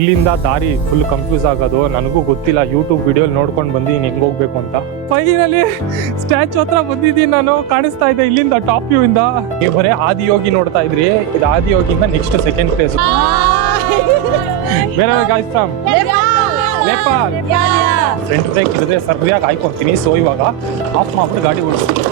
ಇಲ್ಲಿಂದ ದಾರಿ full confuse ಆಗೋದು, ನನಗೂ ಗೊತ್ತಿಲ್ಲ. ಯೂಟ್ಯೂಬ್ ವಿಡಿಯೋ ನೋಡ್ಕೊಂಡು ಬಂದಿದ್ದೀನಿ ಹೆಂಗ್ ಹೋಗ್ಬೇಕು ಅಂತ. ಫೈನಲಿ ಸ್ಟ್ಯಾಚು ಹತ್ರ ಬಂದಿದ್ದೀನಿ ನಾನು. ಕಾಣಿಸ್ತಾ ಇದೆ ಇಲ್ಲಿಂದ ಟಾಪ್ ವ್ಯೂ ಇಂದ. ನೀವು ಬರೇ ಆದಿಯೋಗಿ ನೋಡ್ತಾ ಇದ್ರಿ, ಇದು ಆದಿಯೋಗಿಂದ ನೆಕ್ಸ್ಟ್ ಸೆಕೆಂಡ್ ಪ್ಲೇಸ್. ಬೇರೆ guys from Nepal. Front brake ಇದ್ರೆ ಸರಿಯಾಗಿ ಹಾಯ್ಕೊಂತೀನಿ. ಸೊ ಇವಾಗ ಆಫ್ ಮಾಡ್ಬಿಟ್ಟು ಗಾಡಿ ಓಡಿಸ್ತೀನಿ.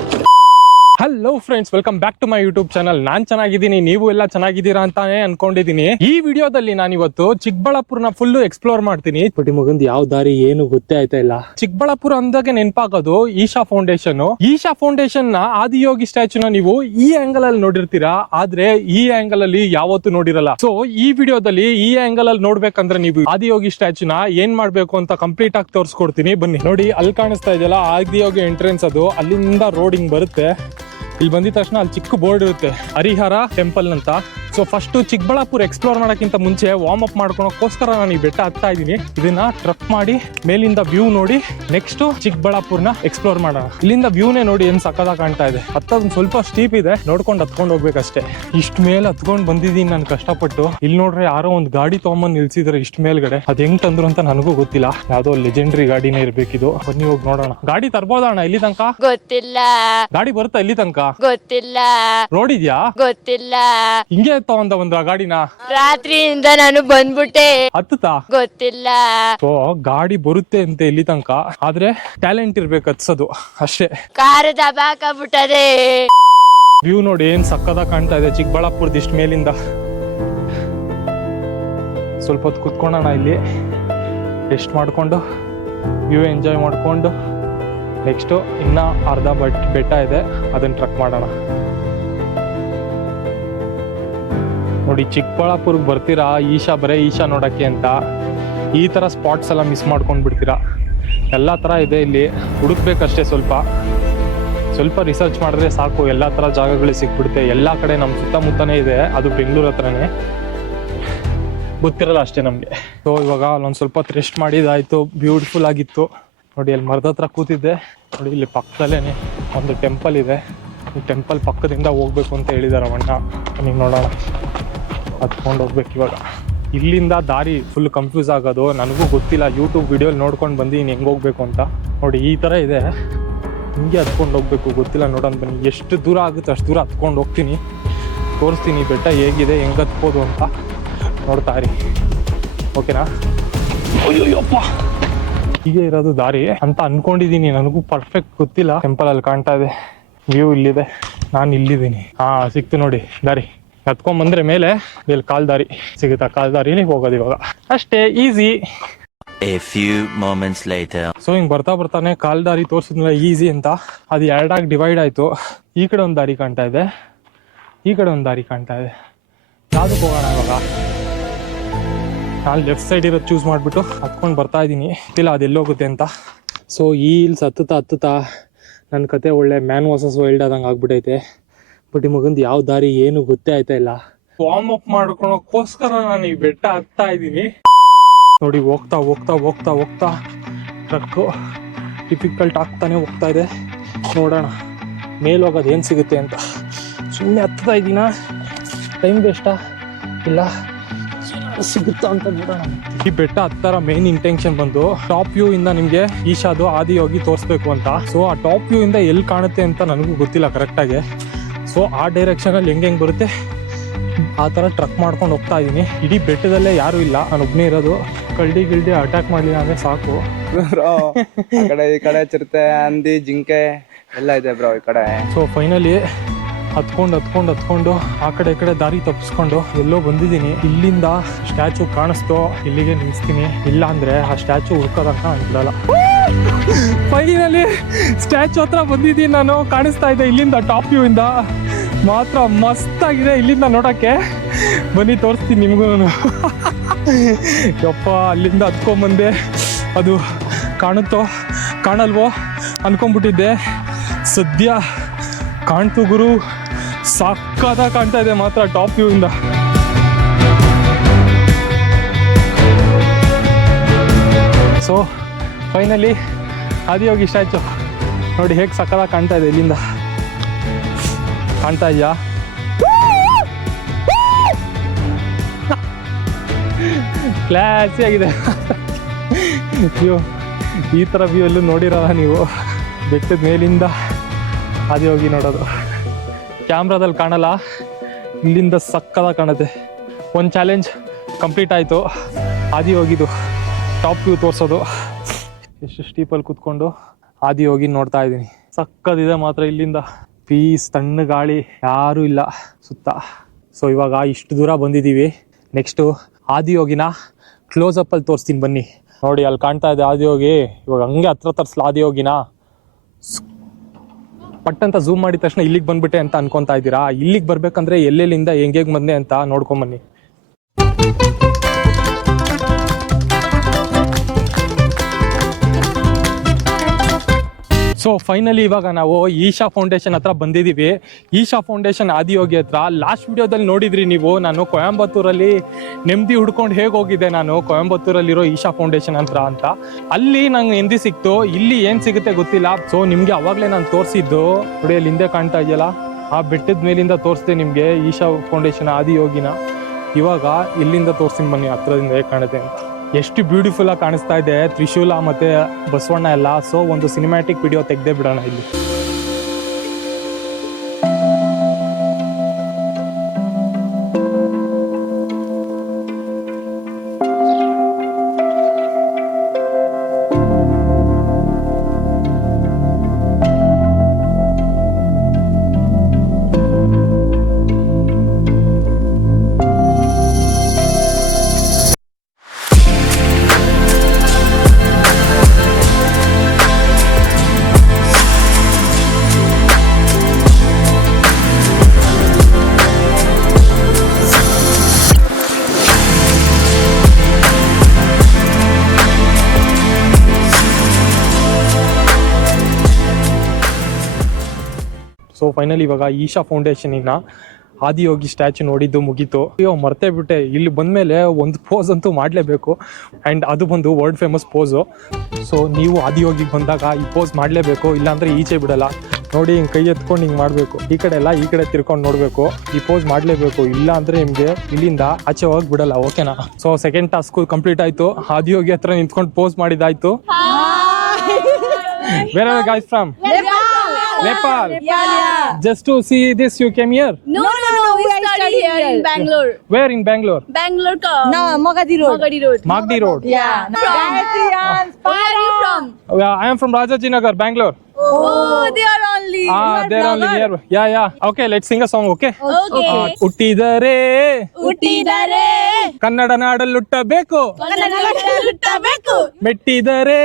Hello friends, welcome back to my YouTube channel. ನಾನ್ ಚೆನ್ನಾಗಿದ್ದೀನಿ, ನೀವು ಎಲ್ಲ ಚೆನ್ನಾಗಿದ್ದೀರಾ ಅಂತಾನೆ ಅನ್ಕೊಂಡಿದ್ದೀನಿ. ಈ ವಿಡಿಯೋದಲ್ಲಿ ನಾನು ಇವತ್ತು ಚಿಕ್ಕಬಳ್ಳಾಪುರನ ಫುಲ್ ಎಕ್ಸ್ಪ್ಲೋರ್ ಮಾಡ್ತೀನಿ. ಬಟ್ ಮಗಂದ್ ಯಾವ ದಾರಿ ಏನು ಗೊತ್ತೇ ಆಯ್ತಾ ಇಲ್ಲ. ಚಿಕ್ಕಬಳ್ಳಾಪುರ ಅಂದಾಗೆ ನೆನಪಾಗೋದು ಈಶಾ ಫೌಂಡೇಶನ್. ಈಶಾ ಫೌಂಡೇಶನ್ ನ ಆದಿಯೋಗಿ ಸ್ಟ್ಯಾಚುನ ನೀವು ಈ ಆಂಗಲ್ ಅಲ್ಲಿ ನೋಡಿರ್ತೀರಾ, ಆದ್ರೆ ಈ ಆಂಗಲ್ ಅಲ್ಲಿ ಯಾವತ್ತೂ ನೋಡಿರಲ್ಲ. ಸೊ ಈ ವಿಡಿಯೋದಲ್ಲಿ ಈ ಆಂಗಲ್ ಅಲ್ಲಿ ನೋಡ್ಬೇಕಂದ್ರೆ ನೀವು ಆದಿಯೋಗಿ ಸ್ಟ್ಯಾಚುನ ಏನ್ ಮಾಡ್ಬೇಕು ಅಂತ ಕಂಪ್ಲೀಟ್ ಆಗಿ ತೋರಿಸ್ಕೊಡ್ತೀನಿ. ಬನ್ನಿ ನೋಡಿ, ಅಲ್ಲಿ ಕಾಣಿಸ್ತಾ ಇದೆಯಲ್ಲ ಆದಿಯೋಗಿ ಎಂಟ್ರೆನ್ಸ್, ಅದು ಅಲ್ಲಿಂದ ರೋಡಿಂಗ್ ಬರುತ್ತೆ. ಇಲ್ಲಿ ಬಂದಿದ ತಕ್ಷಣ ಅಲ್ಲಿ ಚಿಕ್ಕ ಬೋರ್ಡ್ ಇರುತ್ತೆ, ಹರಿಹರ ಟೆಂಪಲ್ ಅಂತ. ಸೊ ಫಸ್ಟ್ ಚಿಕ್ಕಬಳ್ಳಾಪುರ ಎಕ್ಸ್ಪ್ಲೋರ್ ಮಾಡಕ್ಕಿಂತ ಮುಂಚೆ ವಾರ್ಮ್ ಅಪ್ ಮಾಡ್ಕೊಳಕ್ಕೋಸ್ಕರ ನಾನು ಈ ಬೆಟ್ಟ ಹತ್ತಾ ಇದೀನಿ. ಇದನ್ನ ಟ್ರಕ್ ಮಾಡಿ ಮೇಲಿಂದ ವ್ಯೂ ನೋಡಿ ನೆಕ್ಸ್ಟ್ ಚಿಕ್ಕಬಳ್ಳಾಪುರನ ಎಕ್ಸ್ಪ್ಲೋರ್ ಮಾಡೋಣ. ಇಲ್ಲಿಂದ ವ್ಯೂನೇ ನೋಡಿ ಏನ್ ಸಕ್ಕದಾಗ ಕಾಣ್ತಾ ಇದೆ. ಹತ್ತೋದ್ ಸ್ವಲ್ಪ ಸ್ಟೀಪ್ ಇದೆ, ನೋಡ್ಕೊಂಡು ಹತ್ಕೊಂಡು ಹೋಗ್ಬೇಕಷ್ಟೇ. ಇಷ್ಟ ಮೇಲೆ ಹತ್ಕೊಂಡ್ ಬಂದಿದ್ದೀನಿ ನಾನು ಕಷ್ಟಪಟ್ಟು. ಇಲ್ಲಿ ನೋಡ್ರೆ ಯಾರೋ ಒಂದ್ ಗಾಡಿ ತಗೊಂಬಂದ್ ನಿಲ್ಸಿದ್ರೆ ಇಷ್ಟ ಮೇಲ್ಗಡೆ. ಅದ್ ಹೆಂಗ್ ತಂದ್ರು ಅಂತ ನನಗೂ ಗೊತ್ತಿಲ್ಲ. ಯಾವ್ದೋ ಲೆಜೆಂಡ್ರಿ ಗಾಡಿನೇ ಇರ್ಬೇಕಿದು. ಬನ್ನಿ ಹೋಗಿ ನೋಡೋಣ. ಗಾಡಿ ತರ್ಬೋದಣ್ಣ ಇಲ್ಲಿ ತನಕ? ಗೊತ್ತಿಲ್ಲ. ಗಾಡಿ ಬರುತ್ತಾ ಇಲ್ಲಿ ತನಕ? ಗೊತ್ತಿಲ್ಲ. ರೋಡ್ ಇದ್ಯಾ? ಗೊತ್ತಿಲ್ಲ. ಹಿಂಗೆ ತಗೊಂಡ ಬಂದ್ರ ಗಾಡಿನ? ರಾತ್ರಿಯಿಂದ ನಾನು ಬಂದ್ಬಿಟ್ಟೆ. ಹತ್ತುತ್ತಾ? ಗೊತ್ತಿಲ್ಲ. ಸೊ ಗಾಡಿ ಬರುತ್ತೆ ಅಂತ ಇಲ್ಲಿ ತನಕ, ಆದ್ರೆ ಟ್ಯಾಲೆಂಟ್ ಇರ್ಬೇಕು ಹತ್ಸೋದು ಅಷ್ಟೇ. ಕಾರ ದಬಾಕಬಿಟ್ಟದೆ. ವ್ಯೂ ನೋಡಿ ಏನ್ ಸಕ್ಕದಾಗ ಕಾಣ್ತಾ ಇದೆ ಚಿಕ್ಕಬಳ್ಳಾಪುರದ ಇಷ್ಟ ಮೇಲಿಂದ. ಸ್ವಲ್ಪ ಹೊತ್ತು ಕುತ್ಕೊಳ್ಳೋಣ ಇಲ್ಲಿ, ರೆಸ್ಟ್ ಮಾಡ್ಕೊಂಡು ವ್ಯೂ ಎಂಜಾಯ್ ಮಾಡ್ಕೊಂಡು ನೆಕ್ಸ್ಟ್ ಇನ್ನ ಅರ್ಧ ಬೆಟ್ಟ ಇದೆ, ಅದನ್ನ ಟ್ರಕ್ ಮಾಡೋಣ. ನೋಡಿ ಚಿಕ್ಕಬಳ್ಳಾಪುರಕ್ಕೆ ಬರ್ತೀರಾ ಬರೇ ಈಶಾ ನೋಡಕ್ಕೆ ಅಂತ, ಈ ತರ ಸ್ಪಾಟ್ಸ್ ಎಲ್ಲ ಮಿಸ್ ಮಾಡ್ಕೊಂಡ್ ಬಿಡ್ತೀರಾ. ಎಲ್ಲ ತರ ಇದೆ ಇಲ್ಲಿ, ಹುಡುಕ್ಬೇಕಷ್ಟೇ. ಸ್ವಲ್ಪ ರಿಸರ್ಚ್ ಮಾಡಿದ್ರೆ ಸಾಕು, ಎಲ್ಲ ತರ ಜಾಗಗಳು ಸಿಕ್ಬಿಡುತ್ತೆ. ಎಲ್ಲ ಕಡೆ ನಮ್ಮ ಸುತ್ತಮುತ್ತನೇ ಇದೆ, ಅದು ಬೆಂಗಳೂರು ಹತ್ರನೇ. ಗೊತ್ತಿರಲ್ಲ ಅಷ್ಟೇ ನಮ್ಗೆ. ಸೊ ಇವಾಗ ಅಲ್ಲೊಂದು ಸ್ವಲ್ಪ ಹೊತ್ತು ರೆಸ್ಟ್ ಮಾಡಿದಾಯ್ತು, ಬ್ಯೂಟಿಫುಲ್ ಆಗಿತ್ತು. ನೋಡಿ ಅಲ್ಲಿ ಮರದ ಹತ್ರ ಕೂತಿದ್ದೆ. ನೋಡಿ ಇಲ್ಲಿ ಪಕ್ಕದಲ್ಲೇನೆ ಒಂದು ಟೆಂಪಲ್ ಇದೆ. ಈ ಟೆಂಪಲ್ ಪಕ್ಕದಿಂದ ಹೋಗ್ಬೇಕು ಅಂತ ಹೇಳಿದಾರೆ ಅಣ್ಣ. ನೀವು ನೋಡೋಣ, ಹತ್ಕೊಂಡು ಹೋಗ್ಬೇಕು ಇವಾಗ. ಇಲ್ಲಿಂದ ದಾರಿ ಫುಲ್ ಕನ್ಫ್ಯೂಸ್ ಆಗೋದು, ನನಗೂ ಗೊತ್ತಿಲ್ಲ. ಯೂಟ್ಯೂಬ್ ವಿಡಿಯೋ ನೋಡ್ಕೊಂಡು ಬಂದಿದ್ದೀನಿ ಹೆಂಗೆ ಹೋಗ್ಬೇಕು ಅಂತ. ನೋಡಿ ಈ ಥರ ಇದೆ, ಹಿಂಗೆ ಹತ್ಕೊಂಡು ಹೋಗ್ಬೇಕು. ಗೊತ್ತಿಲ್ಲ, ನೋಡೋಣ ಬನ್ನಿ. ಎಷ್ಟು ದೂರ ಆಗುತ್ತೆ ಅಷ್ಟು ದೂರ ಹತ್ಕೊಂಡು ಹೋಗ್ತೀನಿ, ತೋರಿಸ್ತೀನಿ ಬೆಟ್ಟ ಹೇಗಿದೆ, ಹೆಂಗೆ ಹತ್ಬೋದು ಅಂತ. ನೋಡ್ತಾ ಇರಿ, ಓಕೆನಾ? ಅಯ್ಯೋಯ್ಯಪ್ಪ, ಹೀಗೆ ಇರೋದು ದಾರಿ ಅಂತ ಅನ್ಕೊಂಡಿದೀನಿ. ನನಗೂ ಪರ್ಫೆಕ್ಟ್ ಗೊತ್ತಿಲ್ಲ. ಟೆಂಪಲ್ ಅಲ್ಲಿ ಕಾಣ್ತಾ ಇದೆ, ವ್ಯೂ ಇಲ್ಲಿದೆ, ನಾನು ಇಲ್ಲಿದ್ದೀನಿ. ಸಿಕ್ತು ನೋಡಿ ದಾರಿ. ಹತ್ಕೊಂಡ್ ಬಂದ್ರೆ ಮೇಲೆ ಕಾಲ್ ದಾರಿ ಸಿಗುತ್ತಾ, ಕಾಲ್ ದಾರಿಲಿ ಹೋಗೋದು ಇವಾಗ ಅಷ್ಟೇ, easy. A few moments later. So ಹಿಂಗ್ ಬರ್ತಾನೆ ಕಾಲ್ ದಾರಿ ತೋರ್ಸಿದ್ನಲ್ಲ ಈಸಿ ಅಂತ, ಅದು ಎರಡಾಗಿ ಡಿವೈಡ್ ಆಯ್ತು. ಈ ಕಡೆ ಒಂದು ದಾರಿ ಕಾಣ್ತಾ ಇದೆ, ಈ ಕಡೆ ಒಂದು ದಾರಿ ಕಾಣ್ತಾ ಇದೆ. ಯಾವ್ದಕ್ಕೆ ಹೋಗೋಣ ಇವಾಗ? ನಾನು ಲೆಫ್ಟ್ ಸೈಡ್ ಇರೋದು ಚೂಸ್ ಮಾಡಿಬಿಟ್ಟು ಹತ್ಕೊಂಡು ಬರ್ತಾ ಇದ್ದೀನಿ. ಇಲ್ಲ ಅದೆಲ್ಲೋಗುತ್ತೆ ಅಂತ. ಸೊ ಈ ಹಿಲ್ಸ್ ಹತ್ತುತ್ತಾ ನನ್ನ ಕತೆ ಒಳ್ಳೆ ಮ್ಯಾನ್ ವರ್ಸಸ್ ವೈಲ್ಡ್ ಆದಂಗೆ ಆಗ್ಬಿಟ್ಟೈತೆ. ಬಟ್ ಈ ಮಗಂದು ಯಾವ ದಾರಿ ಏನು ಗೊತ್ತೇ ಆಯ್ತಾ ಇಲ್ಲ. ವಾರ್ಮ್ ಅಪ್ ಮಾಡ್ಕೊಳಕ್ಕೋಸ್ಕರ ನಾನು ಈ ಬೆಟ್ಟ ಹತ್ತಾ ಇದ್ದೀನಿ. ನೋಡಿ ಹೋಗ್ತಾ ಟ್ರಕ್ಕು ಡಿಫಿಕಲ್ಟ್ ಆಗ್ತಾನೆ ಹೋಗ್ತಾ ಇದೆ. ನೋಡೋಣ ಮೇಲೆ ಹೋಗೋದು ಏನು ಸಿಗುತ್ತೆ ಅಂತ. ಸುಮ್ಮನೆ ಹತ್ತಾ ಇದ್ದೀನ, ಟೈಮ್ ವೇಸ್ಟಾ ಇಲ್ಲ ಸಿಗುತ್ತಾ ಅಂತ ನೋಡೋಣ. ಈ ಬೆಟ್ಟ ಹತ್ತರ ಮೇನ್ ಇಂಟೆನ್ಷನ್ ಬಂದು ಟಾಪ್ ವ್ಯೂ ಇಂದ ನಿಮ್ಗೆ ಈಶಾದು ಆದಿಯೋಗಿ ತೋರಿಸ್ಬೇಕು ಅಂತ. ಸೊ ಆ ಟಾಪ್ ವ್ಯೂ ಇಂದ ಎಲ್ಲಿ ಕಾಣುತ್ತೆ ಅಂತ ನನಗೂ ಗೊತ್ತಿಲ್ಲ ಕರೆಕ್ಟಾಗಿ. ಸೊ ಆ ಡೈರೆಕ್ಷನ್ ಅಲ್ಲಿ ಹೆಂಗೆ ಬರುತ್ತೆ ಆ ತರ ಟ್ರಕ್ ಮಾಡ್ಕೊಂಡು ಹೋಗ್ತಾ ಇದೀನಿ. ಇಡೀ ಬೆಟ್ಟದಲ್ಲೇ ಯಾರು ಇಲ್ಲ, ನಾನು ಒಬ್ಬನೇ ಇರೋದು. ಗಿಲ್ಡಿ ಅಟ್ಯಾಕ್ ಮಾಡಲಿಲ್ಲ ಅಂದ್ರೆ ಸಾಕು. ಆ ಕಡೆ ಈ ಕಡೆ ಚಿರತೆ, ಹಂದಿ, ಜಿಂಕೆ ಎಲ್ಲ ಇದೆ ಬ್ರೋ ಈ ಕಡೆ. ಸೊ ಫೈನಲಿ ಹತ್ಕೊಂಡು ಆ ಕಡೆ ಈ ಕಡೆ ದಾರಿ ತಪ್ಪಿಸ್ಕೊಂಡು ಎಲ್ಲೋ ಬಂದಿದ್ದೀನಿ. ಇಲ್ಲಿಂದ ಸ್ಟ್ಯಾಚು ಕಾಣಿಸ್ತೋ ಇಲ್ಲಿಗೆ ನಿಲ್ಸ್ತೀನಿ, ಇಲ್ಲ ಅಂದ್ರೆ ಆ ಸ್ಟ್ಯಾಚು ಹುಡ್ಕೋದಂತ ಅನ್ಬಿಡಲ್ಲ. ಫೈನಲಿ ಸ್ಟ್ಯಾಚು ಹತ್ರ ಬಂದಿದ್ದೀನಿ ನಾನು. ಕಾಣಿಸ್ತಾ ಇದೆ ಇಲ್ಲಿಂದ ಟಾಪ್ ವ್ಯೂ ಇಂದ, ಮಾತ್ರ ಮಸ್ತ್ ಆಗಿದೆ ಇಲ್ಲಿಂದ ನೋಡಕ್ಕೆ. ಬನ್ನಿ ತೋರಿಸ್ತೀನಿ ನಿಮಗೂ. ಯಪ್ಪ, ಅಲ್ಲಿಂದ ಹತ್ಕೊಂಡ್ಬಂದೆ. ಅದು ಕಾಣುತ್ತೋ ಕಾಣಲ್ವೋ ಅನ್ಕೊಂಡ್ಬಿಟ್ಟಿದ್ದೆ, ಸದ್ಯ ಕಾಣ್ತು ಗುರು. ಸಕ್ಕತ್ತಾಗಿ ಕಾಣ್ತಾ ಇದೆ ಮಾತ್ರ ಟಾಪ್ ವ್ಯೂ ಇಂದ. ಸೊ ಫೈನಲಿ ಆದಿಯೋಗಿ ಸ್ಟ್ಯಾಚು ನೋಡಿ ಹೇಗೆ ಸಕ್ಕತ್ತಾಗಿ ಕಾಣ್ತಾ ಇದೆ ಇಲ್ಲಿಂದ. ಕಾಣ್ತಾ ಇದೆಯಾ? ಕ್ಲಾಸಿ ಆಗಿದೆ. ವ್ಯೂ ಈ ಥರ ವ್ಯೂ ಎಲ್ಲೂ ನೋಡಿರಲ್ಲ ನೀವು. ಬೆಟ್ಟದ ಮೇಲಿಂದ ಹಾದಿ ಹೋಗಿ ನೋಡೋದು. ಕ್ಯಾಮ್ರಾದಲ್ಲಿ ಕಾಣಲ್ಲ, ಇಲ್ಲಿಂದ ಸಕ್ಕದಾಗಿ ಕಾಣುತ್ತೆ. ಒಂದು ಚಾಲೆಂಜ್ ಕಂಪ್ಲೀಟ್ ಆಯಿತು. ಹಾದಿ ಹೋಗಿದ್ದು ಟಾಪ್ ವ್ಯೂ ತೋರಿಸೋದು. ಎಷ್ಟು ಸ್ಟೀಪಲ್ಲಿ ಕೂತ್ಕೊಂಡು ಹಾದಿ ಹೋಗಿ ನೋಡ್ತಾ ಇದ್ದೀನಿ. ಸಕ್ಕದಿದೆ ಮಾತ್ರ ಇಲ್ಲಿಂದ. ಪೀಸ್, ತಣ್ಣ ಗಾಳಿ, ಯಾರೂ ಇಲ್ಲ ಸುತ್ತ. ಸೊ ಇವಾಗ ಇಷ್ಟು ದೂರ ಬಂದಿದ್ದೀವಿ. ನೆಕ್ಸ್ಟು ಹಾದಿ ಹೋಗಿನ ಕ್ಲೋಸಪ್ಪಲ್ಲಿ ತೋರಿಸ್ತೀನಿ ಬನ್ನಿ. ನೋಡಿ ಅಲ್ಲಿ ಕಾಣ್ತಾ ಇದೆ ಹಾದಿ ಹೋಗಿ. ಇವಾಗ ಹಂಗೆ ಹತ್ರ ತರಿಸ್ಲ ಹಾದಿ ಹೋಗಿನ ಪಟ್ಟಂತ ಝೂಮ್ ಮಾಡಿದ ತಕ್ಷಣ ಇಲ್ಲಿಗೆ ಬಂದ್ಬಿಟ್ಟೆ ಅಂತ ಅನ್ಕೊತಾ ಇದ್ದೀರಾ. ಇಲ್ಲಿಗೆ ಬರ್ಬೇಕಂದ್ರೆ ಎಲ್ಲೆಲ್ಲಿಂದ ಹೆಂಗೆ ಬಂದೆ ಅಂತ ನೋಡ್ಕೊಂಬನ್ನಿ. ಸೊ ಫೈನಲಿ ಇವಾಗ ನಾವು ಈಶಾ ಫೌಂಡೇಶನ್ ಹತ್ರ ಬಂದಿದ್ದೀವಿ. ಈಶಾ ಫೌಂಡೇಶನ್ ಆದಿಯೋಗಿ ಹತ್ರ. ಲಾಸ್ಟ್ ವಿಡಿಯೋದಲ್ಲಿ ನೋಡಿದ್ರಿ ನೀವು, ನಾನು ಕೊಯಂಬತ್ತೂರಲ್ಲಿ ನೆಮ್ಮದಿ ಹುಡ್ಕೊಂಡು ಹೇಗೆ ಹೋಗಿದ್ದೆ ನಾನು ಕೊಯಂಬತ್ತೂರಲ್ಲಿರೋ ಈಶಾ ಫೌಂಡೇಶನ್ ಹತ್ರ ಅಂತ. ಅಲ್ಲಿ ನಂಗೆ ನೆಮ್ಮದಿ ಸಿಕ್ತು. ಇಲ್ಲಿ ಏನು ಸಿಗುತ್ತೆ ಗೊತ್ತಿಲ್ಲ. ಸೊ ನಿಮಗೆ ಅವಾಗಲೇ ನಾನು ತೋರಿಸಿದ್ದು ನೋಡಿ, ಅಲ್ಲಿ ಹಿಂದೆ ಕಾಣ್ತಾ ಇದೆಯಲ್ಲ, ಆ ಬೆಟ್ಟದ ಮೇಲಿಂದ ತೋರಿಸ್ದೆ ನಿಮಗೆ ಈಶಾ ಫೌಂಡೇಶನ್ ಆದಿಯೋಗಿನ. ಇವಾಗ ಇಲ್ಲಿಂದ ತೋರಿಸ್ತೀನಿ ಬನ್ನಿ ಹತ್ರದಿಂದ ಹೇಗೆ ಕಾಣುತ್ತೆ ಅಂತ. ಎಷ್ಟು ಬ್ಯೂಟಿಫುಲ್ ಆಗಿ ಕಾಣಿಸ್ತಾ ಇದೆ ತ್ರಿಶೂಲ ಮತ್ತೆ ಬಸವಣ್ಣ ಎಲ್ಲ. ಸೊ ಒಂದು ಸಿನಿಮ್ಯಾಟಿಕ್ ವಿಡಿಯೋ ತೆಗೆದೇ ಬಿಡೋಣ ಇಲ್ಲಿ. ಸೊ ಫೈನಲಿ ಇವಾಗ ಈಶಾ ಫೌಂಡೇಶನಿನ ಆದಿಯೋಗಿ ಸ್ಟ್ಯಾಚು ನೋಡಿದ್ದು ಮುಗೀತು. ಅಯ್ಯೋ ಮರ್ತೇ ಬಿಟ್ಟೆ, ಇಲ್ಲಿ ಬಂದಮೇಲೆ ಒಂದು ಪೋಸ್ ಅಂತೂ ಮಾಡಲೇಬೇಕು. ಆ್ಯಂಡ್ ಅದು ಬಂದು ವರ್ಲ್ಡ್ ಫೇಮಸ್ ಪೋಸು. ಸೊ ನೀವು ಆದಿಯೋಗಿಗೆ ಬಂದಾಗ ಈ ಪೋಸ್ ಮಾಡಲೇಬೇಕು, ಇಲ್ಲಾಂದರೆ ಈಚೆ ಬಿಡಲ್ಲ. ನೋಡಿ ಹಿಂಗೆ ಕೈ ಎತ್ಕೊಂಡು ಹಿಂಗೆ ಮಾಡಬೇಕು, ಈ ಕಡೆ ಎಲ್ಲ ಈ ಕಡೆ ತಿರ್ಕೊಂಡು ನೋಡಬೇಕು. ಈ ಪೋಸ್ ಮಾಡಲೇಬೇಕು, ಇಲ್ಲ ಅಂದರೆ ನಿಮಗೆ ಇಲ್ಲಿಂದ ಆಚೆ ಹೋಗಿ ಬಿಡಲ್ಲ. ಓಕೆನಾ? ಸೊ ಸೆಕೆಂಡ್ ಟಾಸ್ಕು ಕಂಪ್ಲೀಟ್ ಆಯಿತು. ಆದಿಯೋಗಿ ಹತ್ರ ನಿಂತ್ಕೊಂಡು pose ಮಾಡಿದ್ದಾಯಿತು. Where are you guys from? Nepal. Yeah. Just to see this you came here? No. We study here in Bangalore. Where in Bangalore? Bangalore No, Mogadi Road. Magdi Road. Yeah. Where are you from? I am from Rajajinagar, Bangalore. Oh, they are only. They're only here. Yeah. Okay, let's sing a song, okay? Okay. ಹುಟ್ಟಿದರೆ ಹುಟ್ಟಿದರೆ ಕನ್ನಡ ನಾಡಲ್ಲುಟ್ಟಬೇಕು, ಹುಟ್ಟಬೇಕು. ಮೆಟ್ಟಿದರೆ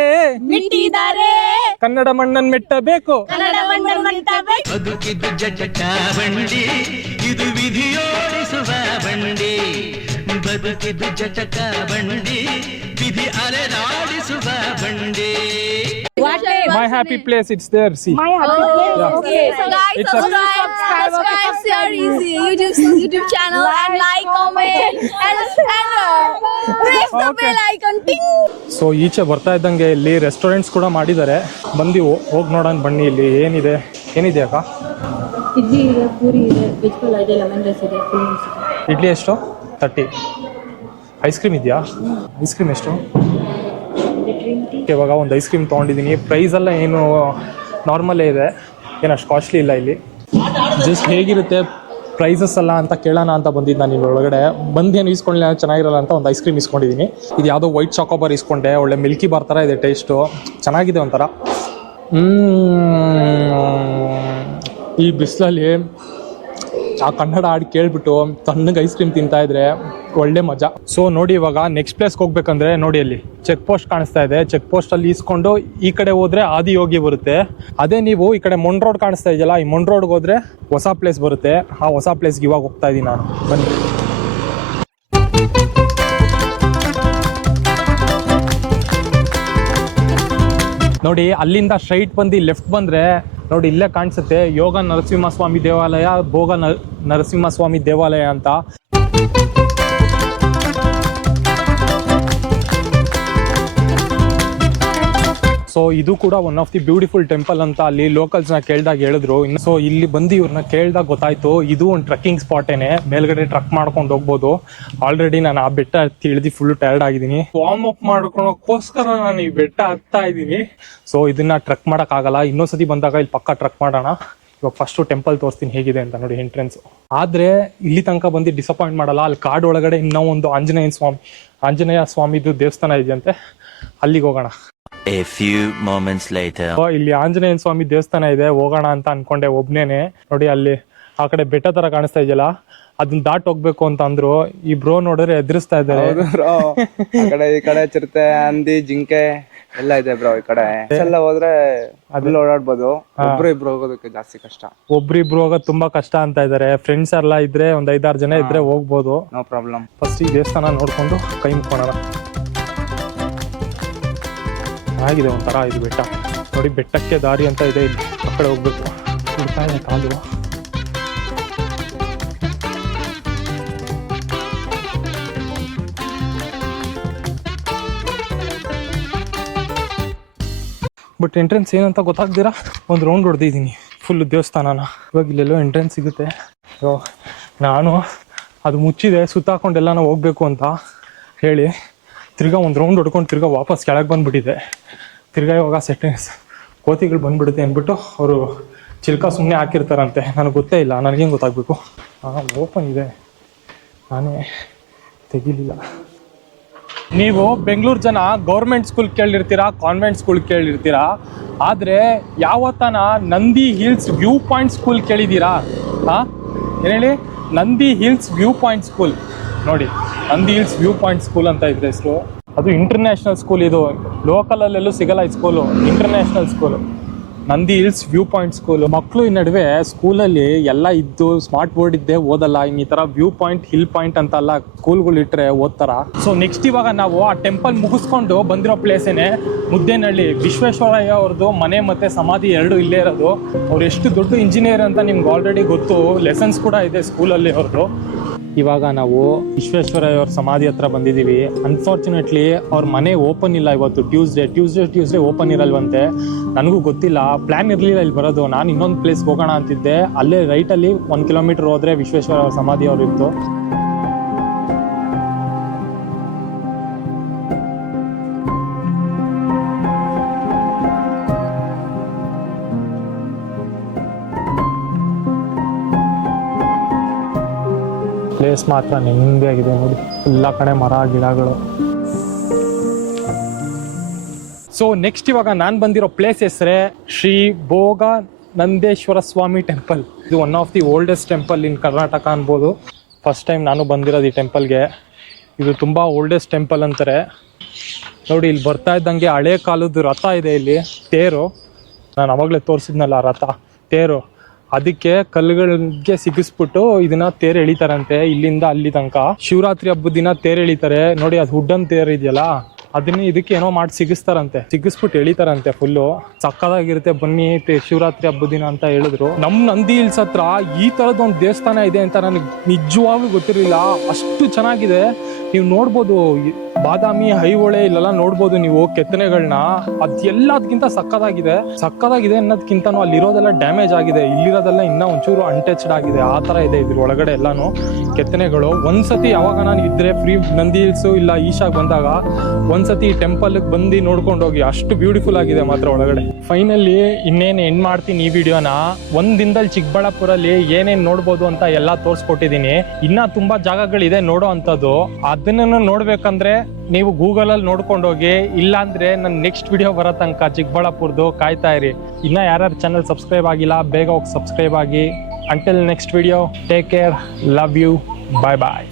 ಮಿಟ್ಟಿದರೆ ಕನ್ನಡ ಮಣ್ಣನ್ ಮೆಟ್ಟಬೇಕು. ಕನ್ನಡ ಮಣ್ಣನ್ನು ಮುಟ್ಟಬೇಕು. ಬದುಕಿದ್ದು ಜಟಕ ಬಂಡಿ, ಇದು ವಿಧಿಯೋಡಿಸುವ ಬಂಡಿ. ಬದುಕಿದ್ದು ಜಟಕ ಬಂಡಿ, ವಿಧಿ ಅಲೆದಾಡಿಸುವ ಬಂಡಿ. My happy place, it's there, see. Okay. So guys, It's a- subscribe to our YouTube channel and like, comment and press the Okay. bell icon. Ting. So ಈಚೆ ಬರ್ತಾ ಇದ್ದಂಗೆ ಇಲ್ಲಿ ರೆಸ್ಟೋರೆಂಟ್ಸ್ ಕೂಡ ಮಾಡಿದ್ದಾರೆ. ಬಂದು ಹೋಗಿ ನೋಡೋಣ ಬನ್ನಿ. ಇಲ್ಲಿ ಏನಿದೆ ಅಕ್ಕ? ಇಡ್ಲಿ ಇದೆ, ಪೂರಿ ಇದೆ, ವೆಜ್ ಪಲಾವ್ ಇದೆ, ಲೆಮನ್ ರೈಸ್ ಇದೆ, ಫುಲ್ ಮೀಲ್ಸ್ ಇದೆ. ಇಡ್ಲಿ ಎಷ್ಟು? 30. ಐಸ್ ಕ್ರೀಮ್ ಇದೆಯಾ? ಐಸ್ ಕ್ರೀಮ್ ಎಷ್ಟು? ಇವಾಗ ಒಂದು ಐಸ್ ಕ್ರೀಮ್ ತೊಗೊಂಡಿದ್ದೀನಿ. ಪ್ರೈಸ್ ಎಲ್ಲ ಏನು ನಾರ್ಮಲೇ ಇದೆ, ಏನು ಅಷ್ಟು ಕಾಸ್ಟ್ಲಿ ಇಲ್ಲ. ಇಲ್ಲಿ ಜಸ್ಟ್ ಹೇಗಿರುತ್ತೆ ಪ್ರೈಸಸ್ ಎಲ್ಲ ಅಂತ ಕೇಳೋಣ ಅಂತ ಬಂದಿದ್ದು ನಾನು. ಇಲ್ಲಿ ಒಳಗಡೆ ಬಂದೇನು ಇಸ್ಕೊಂಡಿಲ್ಲ, ಚೆನ್ನಾಗಿರಲ್ಲ ಅಂತ ಒಂದು ಐಸ್ ಕ್ರೀಮ್ ಇಸ್ಕೊಂಡಿದ್ದೀನಿ. ಇದು ಯಾವುದೋ ವೈಟ್ ಚಾಕೋಬಾರ್ ಇಸ್ಕೊಂಡೆ. ಒಳ್ಳೆ ಮಿಲ್ಕಿ ಬಾರ್ ಥರ ಇದೆ ಟೇಸ್ಟು, ಚೆನ್ನಾಗಿದೆ ಒಂಥರ. ಈ ಬಿಸಿಲಲ್ಲಿ ಆ ಕನ್ನಡ ಹಾಡು ಕೇಳಿಬಿಟ್ಟು ತಣ್ಣಗೆ ಐಸ್ ಕ್ರೀಮ್ ತಿಂತಾ ಇದ್ರೆ ಒಳ್ಳೆ ಮಜಾ. ಸೊ ನೋಡಿ, ಇವಾಗ ನೆಕ್ಸ್ಟ್ ಪ್ಲೇಸ್ಗೆ ಹೋಗ್ಬೇಕಂದ್ರೆ ನೋಡಿ ಅಲ್ಲಿ ಚೆಕ್ ಪೋಸ್ಟ್ ಕಾಣಿಸ್ತಾ ಇದೆ. ಚೆಕ್ ಪೋಸ್ಟಲ್ಲಿ ಇಸ್ಕೊಂಡು ಈ ಕಡೆ ಹೋದರೆ ಆದಿಯೋಗಿ ಬರುತ್ತೆ. ಅದೇ ನೀವು ಈ ಕಡೆ ಮೊಂಡ್ ರೋಡ್ ಕಾಣಿಸ್ತಾ ಇದೆಯಲ್ಲ, ಈ ಮೊಂಡ್ ರೋಡ್ಗೆ ಹೋದರೆ ಹೊಸ ಪ್ಲೇಸ್ ಬರುತ್ತೆ. ಆ ಹೊಸ ಪ್ಲೇಸ್ಗೆ ಇವಾಗ ಹೋಗ್ತಾ ಇದ್ದೀನಿ ನಾನು. ಬನ್ನಿ. ನೋಡಿ ಅಲ್ಲಿಂದ ಸ್ಟ್ರೈಟ್ ಬಂದು ಲೆಫ್ಟ್ ಬಂದರೆ ನೋಡಿ ಇಲ್ಲೇ ಕಾಣಿಸುತ್ತೆ ಯೋಗ ನರಸಿಂಹಸ್ವಾಮಿ ದೇವಾಲಯ, ಭೋಗ ನರಸಿಂಹಸ್ವಾಮಿ ದೇವಾಲಯ ಅಂತ. ಸೊ ಸೊ ಇದು ಕೂಡ one of the beautiful temple ಅಂತ ಅಲ್ಲಿ ಲೋಕಲ್ಸ್ನ ಕೇಳಿದಾಗ ಹೇಳಿದ್ರು. ಸೊ ಇಲ್ಲಿ ಬಂದು ಇವ್ರನ್ನ ಕೇಳಿದಾಗ ಗೊತ್ತಾಯ್ತು ಇದು ಒಂದು ಟ್ರೆಕ್ಕಿಂಗ್ ಸ್ಪಾಟೇನೆ, ಮೇಲ್ಗಡೆ ಟ್ರಕ್ ಮಾಡ್ಕೊಂಡು ಹೋಗ್ಬೋದು. ಆಲ್ರೆಡಿ ನಾನು ಆ ಬೆಟ್ಟ ಇಳಿದು ಫುಲ್ ಟೈರ್ಡ್ ಆಗಿದ್ದೀನಿ. ವಾರ್ಮ್ ಅಪ್ ಮಾಡ್ಕೊಳಕ್ಕೋಸ್ಕರ ನಾನು ಈ ಬೆಟ್ಟ ಹತ್ತಾ ಇದ್ದೀನಿ. ಸೊ ಇದನ್ನ ಟ್ರಕ್ ಮಾಡಕ್ ಆಗಲ್ಲ, ಇನ್ನೊಂದ್ಸತಿ ಬಂದಾಗ ಇಲ್ಲಿ ಪಕ್ಕ ಟ್ರಕ್ ಮಾಡೋಣ. ಇವಾಗ ಫಸ್ಟ್ ಟೆಂಪಲ್ ತೋರಿಸ್ತೀನಿ ಹೇಗಿದೆ ಅಂತ ನೋಡಿ ಎಂಟ್ರೆನ್ಸ್. ಆದ್ರೆ ಇಲ್ಲಿ ತನಕ ಬಂದು ಡಿಸಪಾಯಿಂಟ್ ಮಾಡಲ್ಲ. ಅಲ್ಲಿ ಕಾಡು ಒಳಗಡೆ ಇನ್ನೂ ಒಂದು ಆಂಜನೇಯ ಸ್ವಾಮಿದು ದೇವಸ್ಥಾನ ಇದೆಯಂತೆ, ಅಲ್ಲಿಗೆ ಹೋಗೋಣ. A few moments later. ಇಲ್ಲಿ ಆಂಜನೇಯ ಸ್ವಾಮಿ ದೇವಸ್ಥಾನ ಇದೆ, ಹೋಗೋಣ ಅಂತ ಅನ್ಕೊಂಡೆ ಒಬ್ನೇನೆ. ನೋಡಿ ಅಲ್ಲಿ ಆ ಕಡೆ ಬೆಟ್ಟ ತರ ಕಾಣಿಸ್ತಾ ಇದೆಯಲ್ಲ, ಅದನ್ನ ದಾಟ್ ಹೋಗ್ಬೇಕು ಅಂತ ಅಂದ್ರು. ಈ ಬ್ರೋ ನೋಡಿದ್ರೆ ಎದುರಿಸ್ತಾ ಇದ್ದಾರೆ. ಆ ಕಡೆ ಈ ಕಡೆ ಚಿರತೆ, ಹಂದಿ, ಜಿಂಕೆ ಎಲ್ಲ ಇದೆ ಬ್ರೋ. ಈ ಕಡೆ ಎಲ್ಲ ಹೋದ್ರೆ ಅದ್ರಲ್ಲಿ ಓಡಾಡ್ಬೋದು. ಇಬ್ರು ಹೋಗೋದಕ್ಕೆ ಜಾಸ್ತಿ ಕಷ್ಟ. ಒಬ್ರಿಬ್ರು ಹೋಗೋದು ತುಂಬಾ ಕಷ್ಟ ಅಂತ ಇದಾರೆ. ಫ್ರೆಂಡ್ಸ್ ಎಲ್ಲ ಇದ್ರೆ ಒಂದ್ 5-6 ಜನ ಇದ್ರೆ ಹೋಗ್ಬೋದು, ನೋ ಪ್ರಾಬ್ಲಮ್. ಫಸ್ಟ್ ಈ ದೇವಸ್ಥಾನ ನೋಡ್ಕೊಂಡು ಕೈ ಮುಕ್ಕೋಣ. ಚೆನ್ನಾಗಿದೆ ಒಂಥರ ಇದು ಬೆಟ್ಟ. ನೋಡಿ ಬೆಟ್ಟಕ್ಕೆ ದಾರಿ ಅಂತ ಇದೆ, ಇಲ್ಲಿ ಆ ಕಡೆ ಹೋಗ್ಬೇಕು. ಹುಡ್ತಾ ಇದೆ ಕಾಲು. ಬಟ್ ಎಂಟ್ರೆನ್ಸ್ ಏನಂತ ಗೊತ್ತಾಗ್ದಿರಾ ಒಂದು ರೌಂಡ್ ಹೊಡೆದಿದ್ದೀನಿ ಫುಲ್ ದೇವಸ್ಥಾನನ. ಇವಾಗ ಇಲ್ಲೆಲ್ಲೋ ಎಂಟ್ರೆನ್ಸ್ ಸಿಗುತ್ತೆ. ಸೊ ನಾನು ಅದು ಮುಚ್ಚಿದೆ, ಸುತ್ತಾಕೊಂಡೆಲ್ಲ ನಾವು ಹೋಗ್ಬೇಕು ಅಂತ ಹೇಳಿ ತಿರ್ಗಾ ಒಂದು ರೌಂಡ್ ಹೊಡ್ಕೊಂಡು ತಿರ್ಗಾ ವಾಪಸ್ ಕೆಳಗೆ ಬಂದುಬಿಟ್ಟಿದೆ. ತಿರ್ಗಾ ಇವಾಗ ಸೆಟ್ಟಿಂಗ್ಸ್ ಕೋತಿಗಳು ಬಂದ್ಬಿಡುತ್ತೆ ಅಂದ್ಬಿಟ್ಟು ಅವರು ಚಿಲ್ಕ ಸುಮ್ಮನೆ ಹಾಕಿರ್ತಾರಂತೆ. ನನಗೆ ಗೊತ್ತೇ ಇಲ್ಲ, ನನಗೇನು ಗೊತ್ತಾಗಬೇಕು. ಓಪನ್ ಇದೆ, ನಾನೇ ತೆಗಿಲಿಲ್ಲ. ನೀವು ಬೆಂಗಳೂರು ಜನ ಗೌರ್ಮೆಂಟ್ ಸ್ಕೂಲ್ ಕೇಳಿರ್ತೀರಾ, ಕಾನ್ವೆಂಟ್ ಸ್ಕೂಲ್ ಕೇಳಿರ್ತೀರಾ, ಆದರೆ ಯಾವತ್ತನ Nandi hills view point school ಕೇಳಿದ್ದೀರಾ? ಏನು ಹೇಳಿ? Nandi hills view point school ನೋಡಿ, Nandi hills view point school ಅಂತ ಇದ್ರೆ ಹೆಸರು. ಅದು ಇಂಟರ್ನ್ಯಾಷನಲ್ ಸ್ಕೂಲ್. ಇದು ಲೋಕಲಲ್ಲೆಲ್ಲೂ ಸಿಗಲ್ಲ ಈ school, international school Nandi hills view point school. ಮಕ್ಕಳು ಈ ನಡುವೆ ಸ್ಕೂಲಲ್ಲಿ ಎಲ್ಲ ಇದ್ದು ಸ್ಮಾರ್ಟ್ ಬೋರ್ಡ್ ಇದ್ದೇ ಓದಲ್ಲ. ಈ ಥರ ವ್ಯೂ ಪಾಯಿಂಟ್, ಹಿಲ್ ಪಾಯಿಂಟ್ ಅಂತೆಲ್ಲ ಸ್ಕೂಲ್ಗಳು ಇಟ್ಟರೆ ಓದ್ತಾರ. ಸೊ ನೆಕ್ಸ್ಟ್ ಇವಾಗ ನಾವು ಆ ಟೆಂಪಲ್ ಮುಗಿಸ್ಕೊಂಡು ಬಂದಿರೋ ಪ್ಲೇಸೇನೆ ಮುದ್ದೇನಹಳ್ಳಿ. ವಿಶ್ವೇಶ್ವರಯ್ಯ ಅವ್ರದ್ದು ಮನೆ ಮತ್ತು ಸಮಾಧಿ ಎರಡು ಇಲ್ಲೇ ಇರೋದು. ಅವ್ರು ಎಷ್ಟು ದೊಡ್ಡ ಇಂಜಿನಿಯರ್ ಅಂತ ನಿಮ್ಗೆ ಆಲ್ರೆಡಿ ಗೊತ್ತು, ಲೆಸನ್ಸ್ ಕೂಡ ಇದೆ ಸ್ಕೂಲಲ್ಲಿ ಅವ್ರದ್ದು. ಇವಾಗ ನಾವು ವಿಶ್ವೇಶ್ವರಯ್ಯ ಅವ್ರ ಸಮಾಧಿ ಹತ್ರ ಬಂದಿದ್ದೀವಿ. ಅನ್ಫಾರ್ಚುನೇಟ್ಲಿ ಅವ್ರ ಮನೆ ಓಪನ್ ಇಲ್ಲ ಇವತ್ತು, ಟ್ಯೂಸ್ಡೇ ಓಪನ್ ಇರಲ್ವಂತೆ. ನನಗೂ ಗೊತ್ತಿಲ್ಲ, ಪ್ಲ್ಯಾನ್ ಇರಲಿಲ್ಲ ಇಲ್ಲಿ ಬರೋದು. ನಾನು ಇನ್ನೊಂದು ಪ್ಲೇಸ್ಗೆ ಹೋಗೋಣ ಅಂತಿದ್ದೆ. ಅಲ್ಲೇ ರೈಟಲ್ಲಿ 1 ಕಿಲೋಮೀಟರ್ ಹೋದರೆ ವಿಶ್ವೇಶ್ವರಯ್ಯ ಅವ್ರ ಸಮಾಧಿ ಅವ್ರು ಇತ್ತು. ಪ್ಲೇಸ್ ಮಾತ್ರ ನೆಮ್ಮದಿಯಾಗಿದೆ ನೋಡಿ, ಎಲ್ಲ ಕಡೆ ಮರ ಗಿಡಗಳು. ಸೊ ನೆಕ್ಸ್ಟ್ ಇವಾಗ ನಾನು ಬಂದಿರೋ ಪ್ಲೇಸ್ ಹೆಸರೇ ಶ್ರೀ ಭೋಗಾನಂದೇಶ್ವರ ಸ್ವಾಮಿ ಟೆಂಪಲ್. ಇದು one of the oldest temple in Karnataka ಅನ್ಬೋದು. ಫಸ್ಟ್ ಟೈಮ್ ನಾನು ಬಂದಿರೋದು ಈ ಟೆಂಪಲ್ಗೆ. ಇದು ತುಂಬ ಓಲ್ಡೆಸ್ಟ್ ಟೆಂಪಲ್ ಅಂತಾರೆ ನೋಡಿ. ಇಲ್ಲಿ ಬರ್ತಾ ಇದ್ದಂಗೆ ಹಳೆ ಕಾಲದ ರಥ ಇದೆ, ಇಲ್ಲಿ ತೇರು. ನಾನು ಅವಾಗಲೇ ತೋರಿಸಿದ್ನಲ್ಲ ರಥ, ತೇರು. ಅದಕ್ಕೆ ಕಲ್ಲುಗಳಿಗೆ ಸಿಗಿಸ್ಬಿಟ್ಟು ಇದನ್ನ ತೇರು ಎಳಿತಾರಂತೆ ಇಲ್ಲಿಂದ ಅಲ್ಲಿ ತನಕ. ಶಿವರಾತ್ರಿ ಹಬ್ಬದ ದಿನ ತೇರು ಎಳಿತಾರೆ ನೋಡಿ, ಅದು ವುಡ್ಡನ್ ತೇರು ಇದೆಯಲ್ಲ, ಅದನ್ನ ಇದಕ್ಕೆ ಏನೋ ಮಾಡಿ ಸಿಗಿಸ್ತಾರಂತೆ, ಸಿಗಿಸ್ಬಿಟ್ಟು ಎಳಿತಾರಂತೆ. ಫುಲ್ಲು ಸಕ್ಕದಾಗಿರುತ್ತೆ. ಬನ್ನಿ ಶಿವರಾತ್ರಿ ಹಬ್ಬದ ದಿನ ಅಂತ ಹೇಳಿದ್ರು. ನಮ್ಮ ನಂದಿ ಹಿಲ್ಸ್ ಹತ್ರ ಈ ಥರದ್ದು ಒಂದು ದೇವಸ್ಥಾನ ಇದೆ ಅಂತ ನನಗೆ ನಿಜವಾಗ್ಲೂ ಗೊತ್ತಿರಲಿಲ್ಲ. ಅಷ್ಟು ಚೆನ್ನಾಗಿದೆ. ನೀವು ನೋಡ್ಬೋದು ಬಾದಾಮಿ, ಐಹೊಳೆ ಇಲ್ಲೆಲ್ಲ ನೋಡ್ಬೋದು ನೀವು ಕೆತ್ತನೆಗಳನ್ನ. ಅದೆಲ್ಲದಕ್ಕಿಂತ ಸಕ್ಕದಾಗಿದೆ ಅನ್ನೋದಕ್ಕಿಂತನೂ ಅಲ್ಲಿರೋದೆಲ್ಲ ಡ್ಯಾಮೇಜ್ ಆಗಿದೆ, ಇಲ್ಲಿರೋದೆಲ್ಲ ಇನ್ನೂ ಒಂಚೂರು ಅನ್ಟಚ್ಡ್ ಆಗಿದೆ. ಆ ಥರ ಇದೆ ಇದ್ರ ಒಳಗಡೆ ಎಲ್ಲಾನು ಕೆತ್ತನೆಗಳು. ಒಂದ್ಸತಿ ಯಾವಾಗ ನಾನು ಇದ್ರೆ ಫ್ರೀ ನಂದಿ ಹಿಲ್ಸು ಇಲ್ಲ ಈಶಾಗ್ ಬಂದಾಗ ಒಂದ್ಸತಿ ಟೆಂಪಲ್ಗೆ ಬಂದು ನೋಡ್ಕೊಂಡು ಹೋಗಿ, ಅಷ್ಟು ಬ್ಯೂಟಿಫುಲ್ ಆಗಿದೆ ಮಾತ್ರ ಒಳಗಡೆ. ಫೈನಲಿ ಇನ್ನೇನು ಎಂಡ್ ಮಾಡ್ತೀನಿ ಈ ವಿಡಿಯೋನ. ಒಂದ್ ದಿನದಲ್ಲಿ ಚಿಕ್ಕಬಳ್ಳಾಪುರಲ್ಲಿ ಏನೇನು ನೋಡ್ಬೋದು ಅಂತ ಎಲ್ಲ ತೋರಿಸ್ಕೊಟ್ಟಿದ್ದೀನಿ. ಇನ್ನ ತುಂಬಾ ಜಾಗಗಳಿದೆ ನೋಡೋ ಅಂಥದ್ದು. ಅದನ್ನ ನೋಡ್ಬೇಕಂದ್ರೆ ನೀವು ಗೂಗಲಲ್ಲಿ ನೋಡ್ಕೊಂಡೋಗಿ, ಇಲ್ಲಾಂದ್ರೆ ನನ್ನ ನೆಕ್ಸ್ಟ್ ವಿಡಿಯೋ ಬರೋ ತನಕ ಚಿಕ್ಕಬಳ್ಳಾಪುರದ್ದು ಕಾಯ್ತಾ ಇರಿ. ಇನ್ನ ಯಾರ್ಯಾರು ಚಾನಲ್ ಸಬ್ಸ್ಕ್ರೈಬ್ ಆಗಿಲ್ಲ ಬೇಗ ಹೋಗಿ ಸಬ್ಸ್ಕ್ರೈಬ್ ಆಗಿ. Until next video, take care, love you, bye bye.